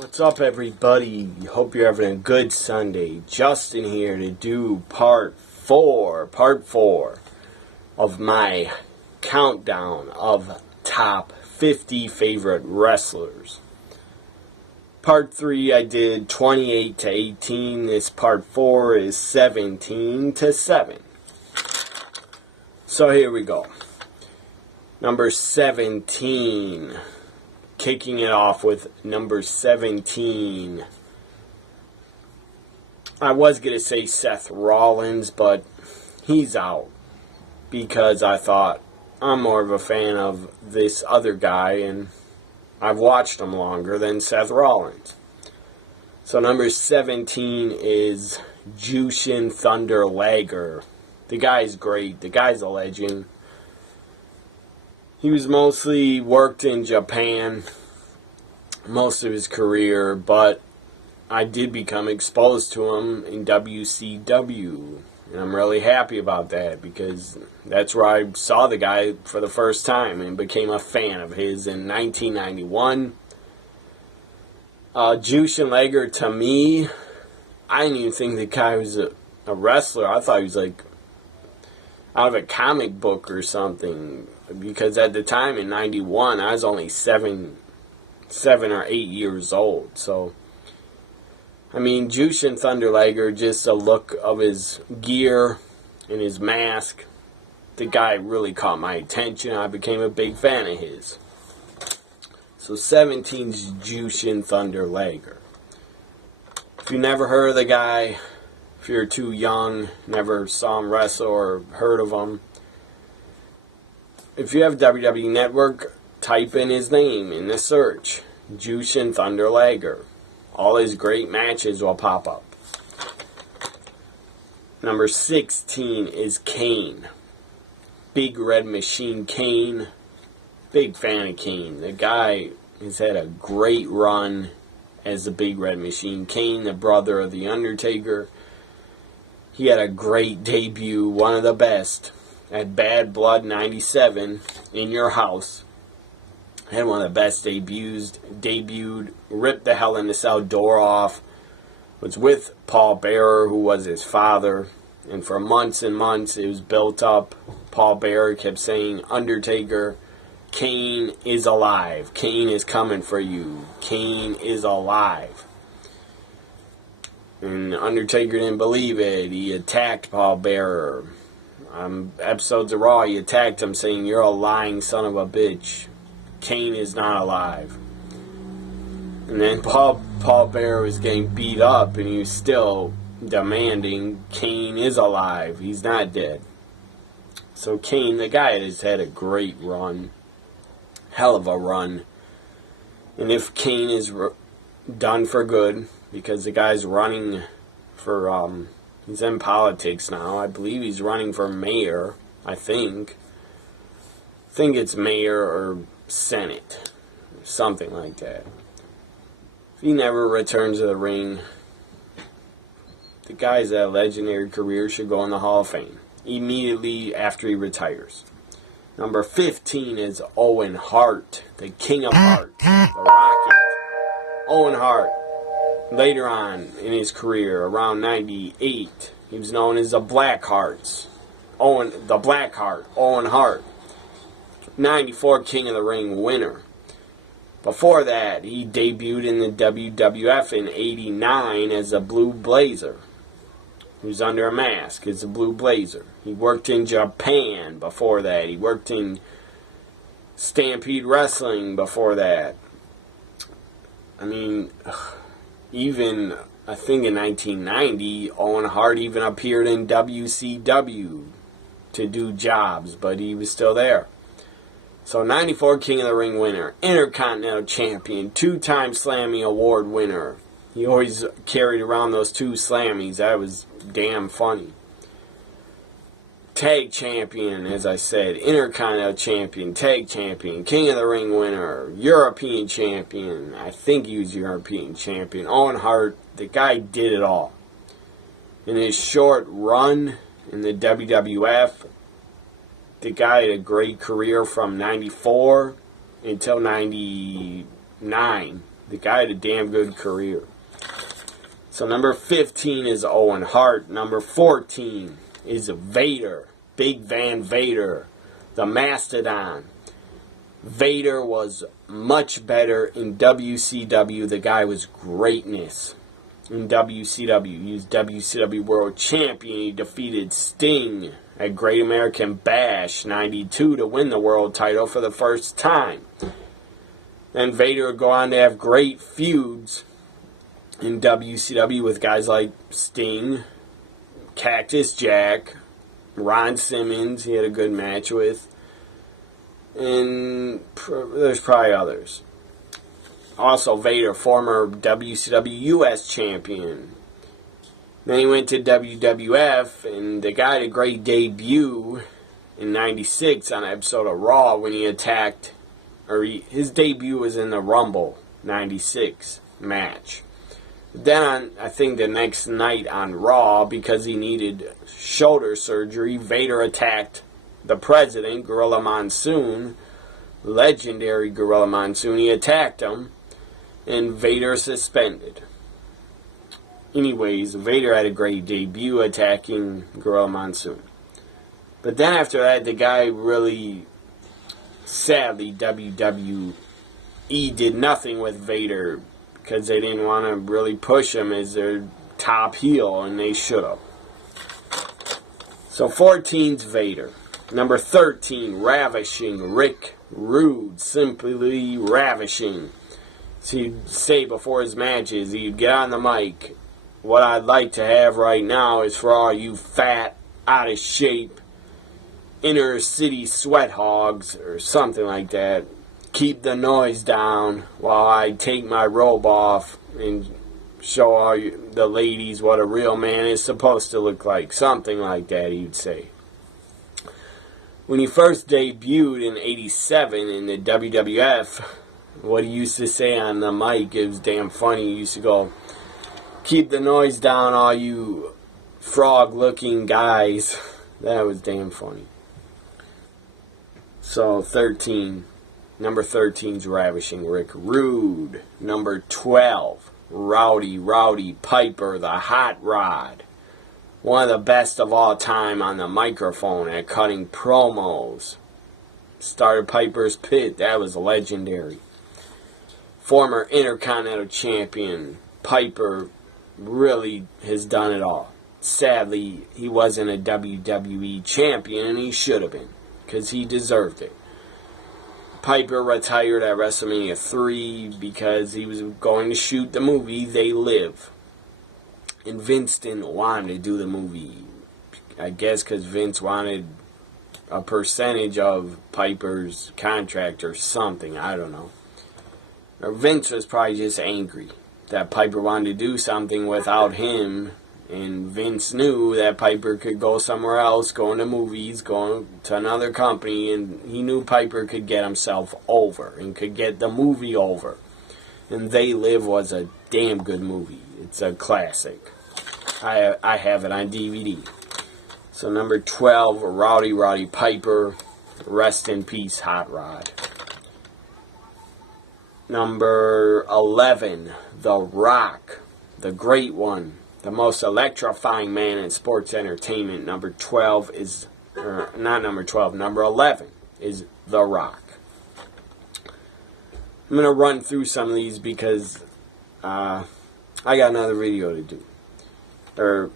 What's up, everybody? Hope you're having a good Sunday. Justin here to do part 4 of my countdown of top 50 favorite wrestlers. Part 3 I did 28 to 18. This part 4 is 17 to 7. So here we go. Number 17. Kicking it off with number 17. I was going to say Seth Rollins, but he's out. Because I thought I'm more of a fan of this other guy, and I've watched him longer than Seth Rollins. So number 17 is Jushin Thunder Liger. The guy's great. The guy's a legend. He was mostly worked in Japan most of his career, but I did become exposed to him in WCW. And I'm really happy about that because that's where I saw the guy for the first time and became a fan of his in 1991. Jushin Liger, to me, I didn't even think the guy was a wrestler. I thought he was like out of a comic book or something. Because at the time in 91, I was only 7 or 8 years old. So, I mean, Jushin Thunder Liger, just a look of his gear and his mask, the guy really caught my attention. I became a big fan of his. So 17 is Jushin Thunder Liger. If you never heard of the guy, if you're too young, never saw him wrestle or heard of him, if you have WWE Network, type in his name in the search. Jushin Thunder Liger. All his great matches will pop up. Number 16 is Kane. Big Red Machine Kane. Big fan of Kane. The guy has had a great run as the Big Red Machine. Kane, the brother of The Undertaker. He had a great debut, one of the best. At Bad Blood 97 in your house. Had one of the best debuted, ripped the Hell in the Cell door off. Was with Paul Bearer, who was his father. And for months and months it was built up. Paul Bearer kept saying, Undertaker, Kane is alive. Kane is coming for you. Kane is alive. And Undertaker didn't believe it. He attacked Paul Bearer. Episodes of Raw, he attacked him saying, you're a lying son of a bitch. Kane is not alive. And then Paul Bearer was getting beat up and he was still demanding Kane is alive. He's not dead. So Kane, the guy has had a great run. Hell of a run. And if Kane is done for good, because the guy's running for, he's in politics now. I believe he's running for mayor, I think. I think it's mayor or Senate. Something like that. If he never returns to the ring, the guy's had a legendary career, should go in the Hall of Fame immediately after he retires. Number 15 is Owen Hart, the King of Heart, the Rocket. Owen Hart. Later on in his career, around 98, he was known as the Black Hearts. Owen Hart. 94 King of the Ring winner. Before that, he debuted in the WWF in 89 as a Blue Blazer. He was under a mask as a Blue Blazer. He worked in Japan before that. He worked in Stampede Wrestling before that. I mean, even, I think in 1990, Owen Hart even appeared in WCW to do jobs, but he was still there. So 94 King of the Ring winner, Intercontinental Champion, 2-time Slammy Award winner. He always carried around those 2 Slammies. That was damn funny. Tag Champion, as I said, Intercontinental Champion, Tag Champion, King of the Ring winner, European Champion. I think he was European Champion. Owen Hart, the guy did it all. In his short run in the WWF, the guy had a great career from 94 until 99. The guy had a damn good career. So number 15 is Owen Hart. Number 14 is Vader. Big Van Vader. The Mastodon. Vader was much better in WCW. The guy was greatness in WCW. He was WCW World Champion. He defeated Sting at Great American Bash 92 to win the world title for the first time. Then Vader would go on to have great feuds in WCW with guys like Sting, Cactus Jack, Ron Simmons, he had a good match with, and there's probably others. Also, Vader, former WCW US champion. Then he went to WWF, and the guy had a great debut in '96 on an episode of Raw when he attacked, his debut was in the Rumble '96 match. Then, I think the next night on Raw, because he needed shoulder surgery, Vader attacked the President, Gorilla Monsoon, legendary Gorilla Monsoon. He attacked him, and Vader suspended. Anyways, Vader had a great debut attacking Gorilla Monsoon. But then after that, the guy really, sadly, WWE did nothing with Vader because they didn't want to really push him as their top heel, and they should have. So 14's Vader. Number 13, Ravishing Rick Rude. Simply ravishing. So he'd say before his matches, he'd get on the mic, what I'd like to have right now is for all you fat, out of shape, inner city sweat hogs, or something like that. Keep the noise down while I take my robe off and show all the ladies what a real man is supposed to look like. Something like that, he'd say. When he first debuted in '87 in the WWF, what he used to say on the mic, it was damn funny. He used to go, keep the noise down, all you frog-looking guys. That was damn funny. So, 13. Number 13's Ravishing Rick Rude. Number 12, Rowdy Piper, the Hot Rod. One of the best of all time on the microphone at cutting promos. Started Piper's Pit. That was legendary. Former Intercontinental Champion. Piper really has done it all. Sadly, he wasn't a WWE champion, and he should have been, because he deserved it. Piper retired at WrestleMania 3 because he was going to shoot the movie They Live. And Vince didn't want to do the movie. I guess because Vince wanted a percentage of Piper's contract or something. I don't know. Or Vince was probably just angry that Piper wanted to do something without him. And Vince knew that Piper could go somewhere else, go into movies, go to another company. And he knew Piper could get himself over and could get the movie over. And They Live was a damn good movie. It's a classic. I have it on DVD. So number 12, Rowdy Piper. Rest in peace, Hot Rod. Number 11, The Rock. The Great One. The most electrifying man in sports entertainment. Number 12 is, not number 12, number 11 is The Rock. I'm going to run through some of these because I got another video to do. Or,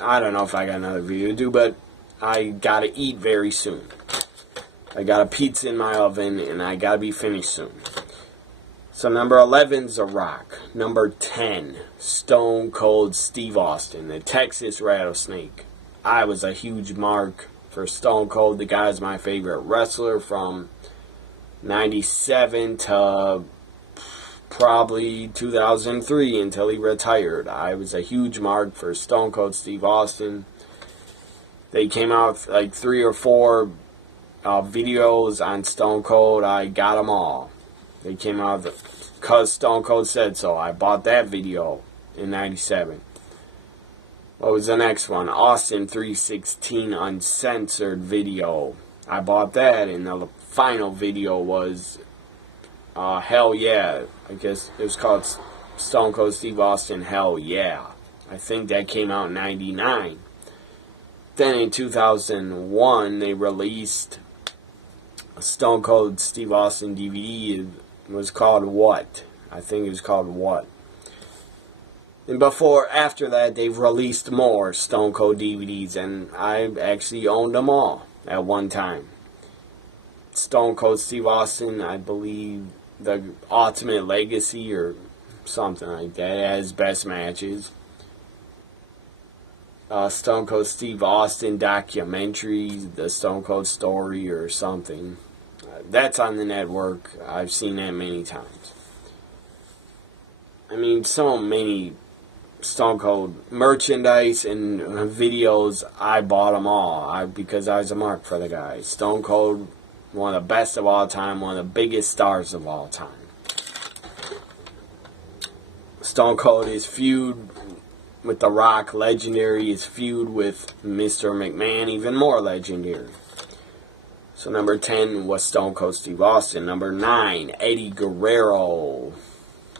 I don't know if I got another video to do, but I got to eat very soon. I got a pizza in my oven, and I got to be finished soon. So number 11's The Rock. Number 10, Stone Cold Steve Austin, the Texas Rattlesnake. I was a huge mark for Stone Cold. The guy's my favorite wrestler from 97 to probably 2003 until he retired. I was a huge mark for Stone Cold Steve Austin. They came out with like 3 or 4 videos on Stone Cold. I got them all. They came out because Stone Cold said so. I bought that video in 97. What was the next one? Austin 316 Uncensored video. I bought that, and the final video was Hell Yeah. I guess it was called Stone Cold Steve Austin Hell Yeah. I think that came out in 99. Then in 2001, they released a Stone Cold Steve Austin DVD. It was called What? I think it was called What? And after that, they've released more Stone Cold DVDs, and I actually owned them all at one time. Stone Cold Steve Austin, I believe, the Ultimate Legacy or something like that, has best matches. Stone Cold Steve Austin documentary, the Stone Cold Story or something. That's on the network. I've seen that many times. I mean, so many Stone Cold merchandise and videos. I bought them all because I was a mark for the guy. Stone Cold, one of the best of all time, one of the biggest stars of all time. Stone Cold, his feud with The Rock, legendary. His feud with Mr. McMahon, even more legendary. So number 10 was Stone Cold Steve Austin. Number 9, Eddie Guerrero.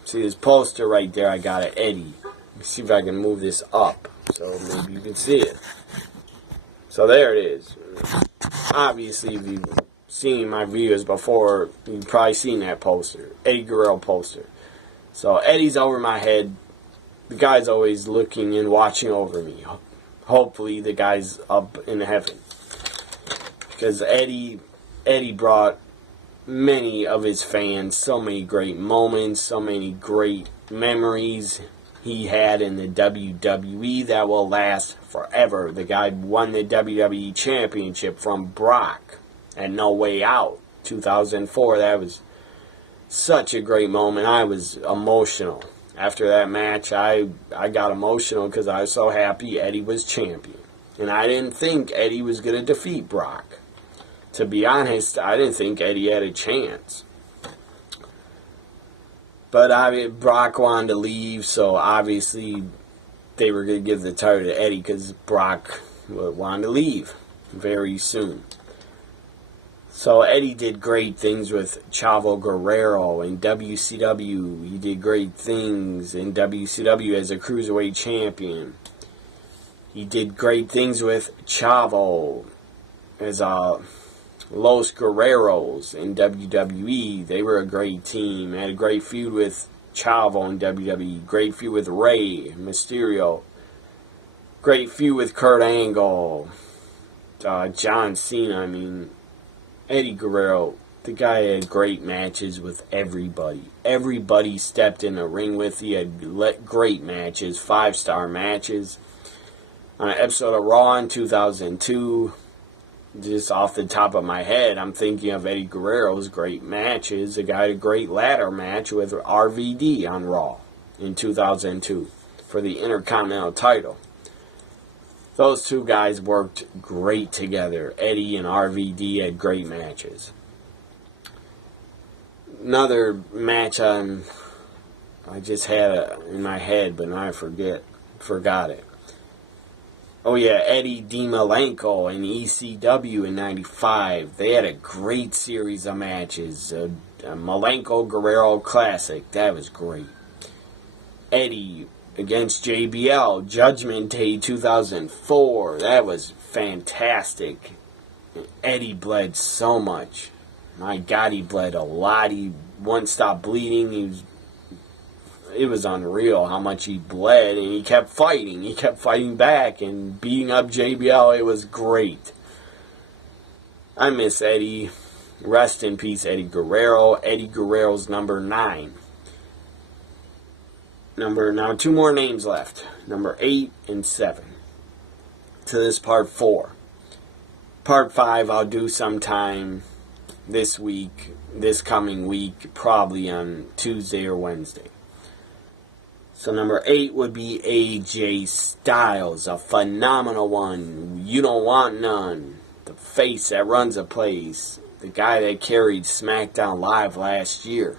See this poster right there? I got it, Eddie. Let me see if I can move this up so maybe you can see it. So there it is. Obviously, if you've seen my videos before, you've probably seen that poster. Eddie Guerrero poster. So Eddie's over my head. The guy's always looking and watching over me. Hopefully the guy's up in heaven. Because Eddie brought many of his fans so many great moments, so many great memories he had in the WWE that will last forever. The guy won the WWE Championship from Brock at No Way Out, 2004. That was such a great moment. I was emotional. After that match, I got emotional because I was so happy Eddie was champion. And I didn't think Eddie was going to defeat Brock. To be honest, I didn't think Eddie had a chance. But Brock wanted to leave, so obviously they were going to give the title to Eddie because Brock wanted to leave very soon. So Eddie did great things with Chavo Guerrero in WCW. He did great things in WCW as a Cruiserweight Champion. He did great things with Chavo as Los Guerreros in WWE. They were a great team. Had a great feud with Chavo in WWE. Great feud with Rey Mysterio. Great feud with Kurt Angle. John Cena. I mean, Eddie Guerrero, the guy had great matches with everybody. Everybody stepped in the ring with. He had great matches, 5-star matches. On an episode of Raw in 2002, just off the top of my head, I'm thinking of Eddie Guerrero's great matches. The guy had a great ladder match with RVD on Raw in 2002 for the Intercontinental title. Those two guys worked great together. Eddie and RVD had great matches. Another match I just had in my head, but now I forgot it. Oh yeah, Eddie DiMalenko in ECW in 95. They had a great series of matches. A Malenko Guerrero Classic. That was great. Eddie against JBL, Judgment Day 2004. That was fantastic. Eddie bled so much. My God, he bled a lot. He wouldn't stop bleeding. It was unreal how much he bled, and he kept fighting. He kept fighting back and beating up JBL. It was great. I miss Eddie. Rest in peace, Eddie Guerrero. Eddie Guerrero's number 9. Now 2 more names left. Number 8 and 7. To this part 4. Part 5 I'll do sometime this week, this coming week, probably on Tuesday or Wednesday. So number 8 would be AJ Styles, a phenomenal one. You don't want none. The face that runs a place. The guy that carried SmackDown Live last year.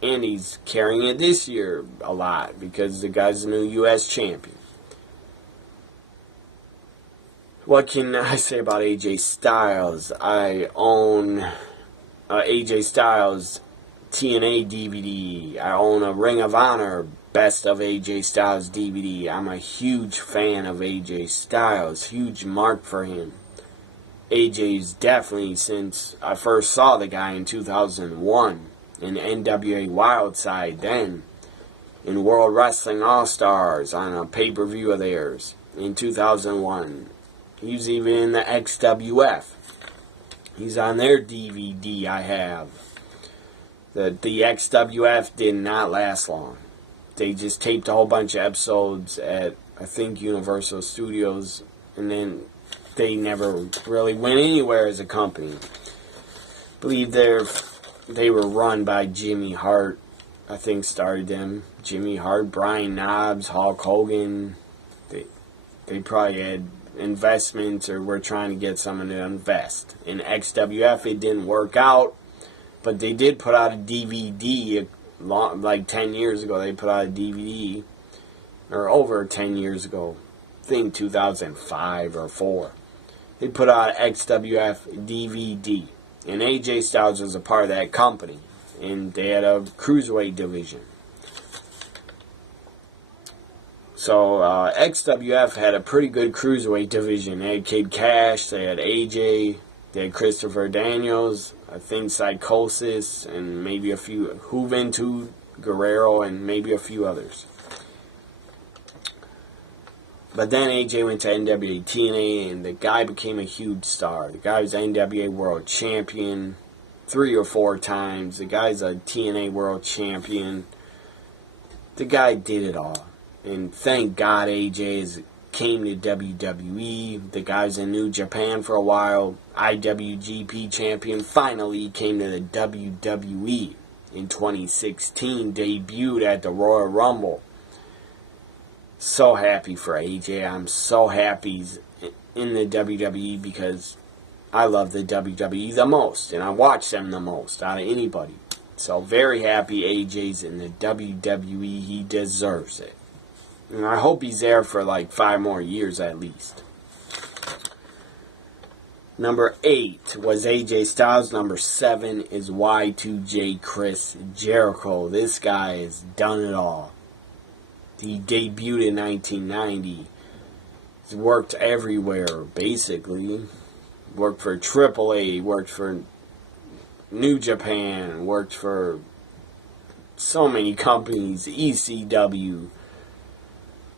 And he's carrying it this year a lot because the guy's the new U.S. champion. What can I say about AJ Styles? I own AJ Styles TNA DVD. I own a Ring of Honor Best of AJ Styles DVD. I'm a huge fan of AJ Styles. Huge mark for him. AJ's definitely, since I first saw the guy in 2001 in NWA Wildside, then in World Wrestling All-Stars on a pay-per-view of theirs in 2001. He was even in the XWF. He's on their DVD I have. The XWF did not last long. They just taped a whole bunch of episodes at, I think, Universal Studios, and then they never really went anywhere as a company. I believe they were run by Jimmy Hart, I think started them. Jimmy Hart, Brian Knobbs, Hulk Hogan. They probably had investments or were trying to get someone to invest. In XWF, it didn't work out, but they did put out a DVD like 10 years ago. They put out a DVD, or over 10 years ago. I think 2005 or 4. They put out an XWF DVD. And AJ Styles was a part of that company. And they had a cruiserweight division. So XWF had a pretty good cruiserweight division. They had Kid Cash, they had AJ, they had Christopher Daniels, I think Psychosis, and maybe a few, Juventud, Guerrero, and maybe a few others. But then AJ went to NWA TNA, and the guy became a huge star. The guy was NWA World Champion 3 or 4 times. The guy's a TNA World Champion. The guy did it all. And thank God AJ came to WWE. The guy's in New Japan for a while. IWGP Champion. Finally, he came to the WWE in 2016. Debuted at the Royal Rumble. So happy for AJ. I'm so happy he's in the WWE because I love the WWE the most. And I watch them the most out of anybody. So very happy AJ's in the WWE. He deserves it. And I hope he's there for like 5 more years at least. Number 8 was AJ Styles. Number 7 is Y2J Chris Jericho. This guy has done it all. He debuted in 1990. He's worked everywhere, basically. Worked for AAA, worked for New Japan, worked for so many companies, ECW.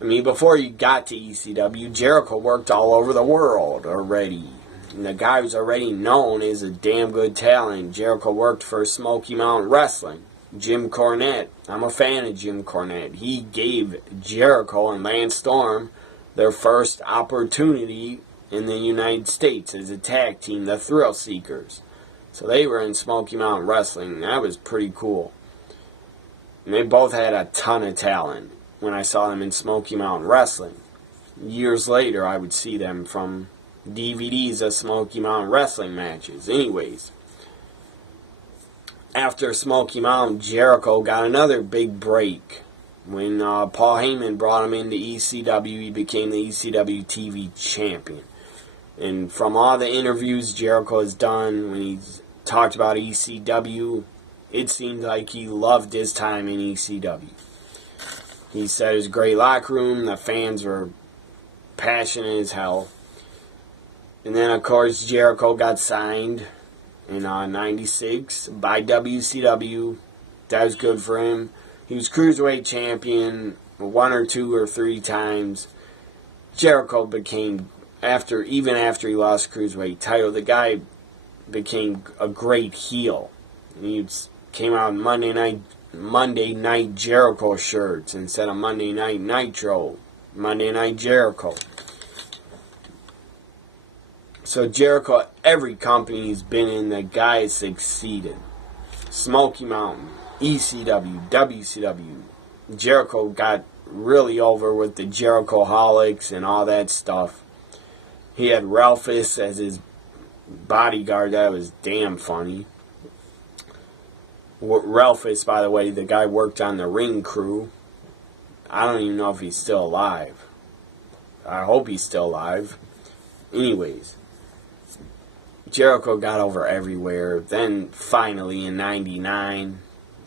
I mean, before he got to ECW, Jericho worked all over the world already. And the guy was already known as a damn good talent. Jericho worked for Smoky Mountain Wrestling. Jim Cornette. I'm a fan of Jim Cornette. He gave Jericho and Lance Storm their first opportunity in the United States as a tag team, the Thrill Seekers. So they were in Smoky Mountain Wrestling. That was pretty cool. And they both had a ton of talent. When I saw them in Smoky Mountain Wrestling. Years later, I would see them from DVDs of Smoky Mountain Wrestling matches. Anyways, after Smoky Mountain, Jericho got another big break. When Paul Heyman brought him into ECW, he became the ECW TV champion. And from all the interviews Jericho has done, when he's talked about ECW, it seemed like he loved his time in ECW. He said it was a great locker room. The fans were passionate as hell. And then, of course, Jericho got signed in 96 by WCW. That was good for him. He was Cruiserweight champion 1 or 2 or 3 times. Jericho became, even after he lost Cruiserweight title, the guy became a great heel. And he came out on Monday Night Jericho shirts instead of Monday Night Nitro, Monday Night Jericho. So Jericho, every company he's been in, the guy has succeeded. Smoky Mountain, ECW, WCW. Jericho got really over with the Jerichoholics and all that stuff. He had Ralphus as his bodyguard. That was damn funny. Ralphus, by the way, the guy worked on the Ring Crew. I don't even know if he's still alive. I hope he's still alive. Anyways, Jericho got over everywhere. Then finally in 99,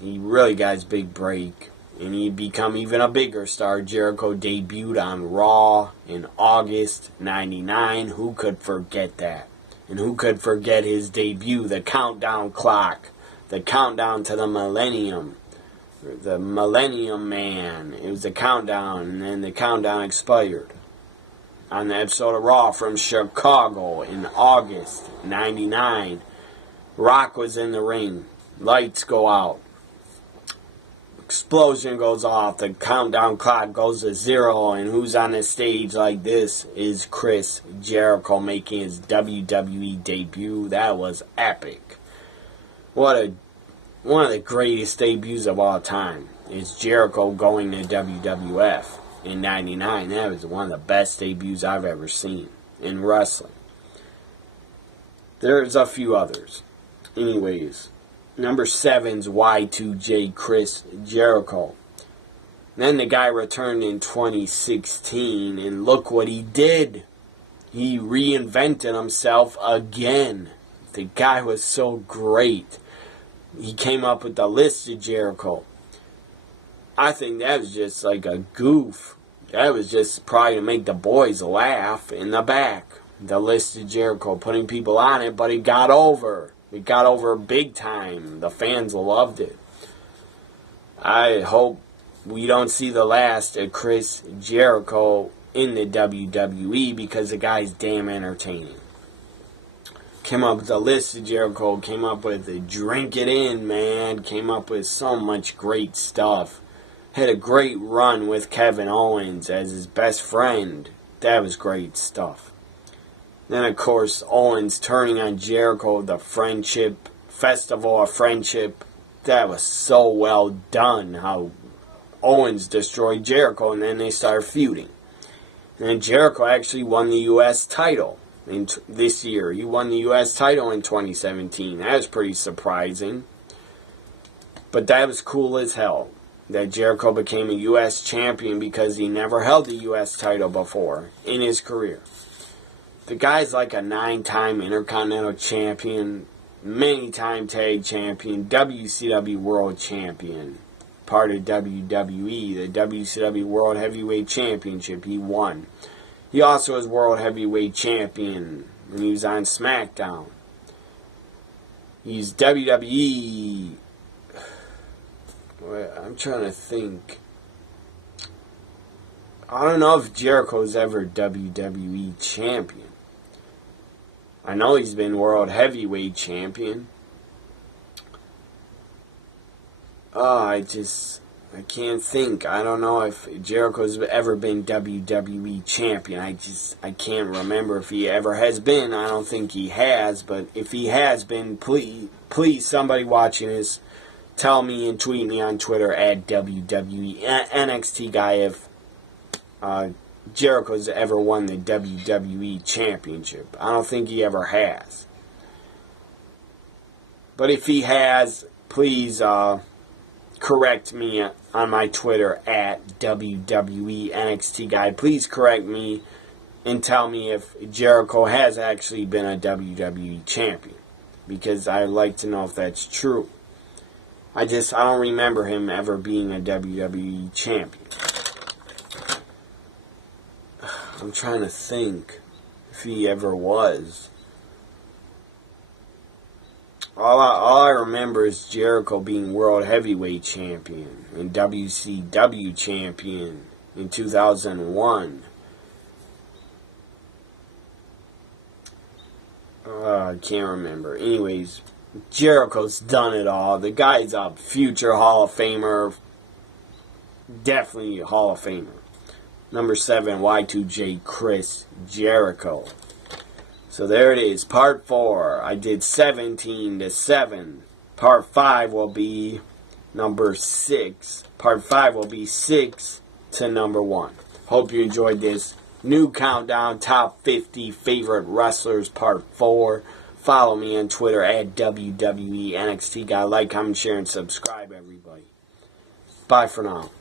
he really got his big break. And he'd become even a bigger star. Jericho debuted on Raw in August '99. Who could forget that? And who could forget his debut, the countdown clock, the countdown to the millennium, the Millennium Man. It was the countdown, and then the countdown expired. On the episode of Raw from Chicago in August '99, Rock was in the ring. Lights go out. Explosion goes off. The countdown clock goes to 0, and who's on the stage like this is Chris Jericho making his WWE debut. That was epic. One of the greatest debuts of all time is Jericho going to WWF in '99. That was one of the best debuts I've ever seen in wrestling. There's a few others. Anyways, number 7's Y2J Chris Jericho. Then the guy returned in 2016, and look what he did. He reinvented himself again. The guy was so great. He came up with the list of Jericho. I think that was just like a goof. That was just probably to make the boys laugh in the back. The list of Jericho, putting people on it, but it got over. It got over big time. The fans loved it. I hope we don't see the last of Chris Jericho in the WWE because the guy's damn entertaining. Came up with the list of Jericho. Came up with the Drink It In, man. Came up with so much great stuff. Had a great run with Kevin Owens as his best friend. That was great stuff. Then, of course, Owens turning on Jericho, the Friendship Festival of Friendship. That was so well done, how Owens destroyed Jericho, and then they started feuding. And then Jericho actually won the U.S. title this year. He won the U.S. title in 2017. That was pretty surprising. But that was cool as hell, that Jericho became a U.S. champion because he never held the U.S. title before in his career. The guy's like a 9-time Intercontinental Champion, many-time Tag Champion, WCW World Champion, part of WWE, the WCW World Heavyweight Championship he won. He also was World Heavyweight Champion when he was on SmackDown. He's WWE... I'm trying to think. I don't know if Jericho's ever WWE Champion. I know he's been World Heavyweight Champion. I can't think. I don't know if Jericho's ever been WWE Champion. I can't remember if he ever has been. I don't think he has, but if he has been, please somebody watching this, tell me and tweet me on Twitter at WWE NXT Guy if Jericho's ever won the WWE Championship. I don't think he ever has. But if he has, please correct me on my Twitter at WWE NXT Guy. Please correct me and tell me if Jericho has actually been a WWE Champion, because I'd like to know if that's true. I don't remember him ever being a WWE Champion. I'm trying to think if he ever was. All I remember is Jericho being World Heavyweight Champion and WCW Champion in 2001. I can't remember. Anyways, Jericho's done it all. The guy's a future Hall of Famer. Definitely a Hall of Famer. Number 7, Y2J Chris Jericho. So there it is, part 4. I did 17 to 7. Part 5 will be number 6. Part 5 will be 6 to number 1. Hope you enjoyed this new countdown, top 50 favorite wrestlers, part 4. Follow me on Twitter at WWE NXT Guy. Like, comment, share, and subscribe, everybody. Bye for now.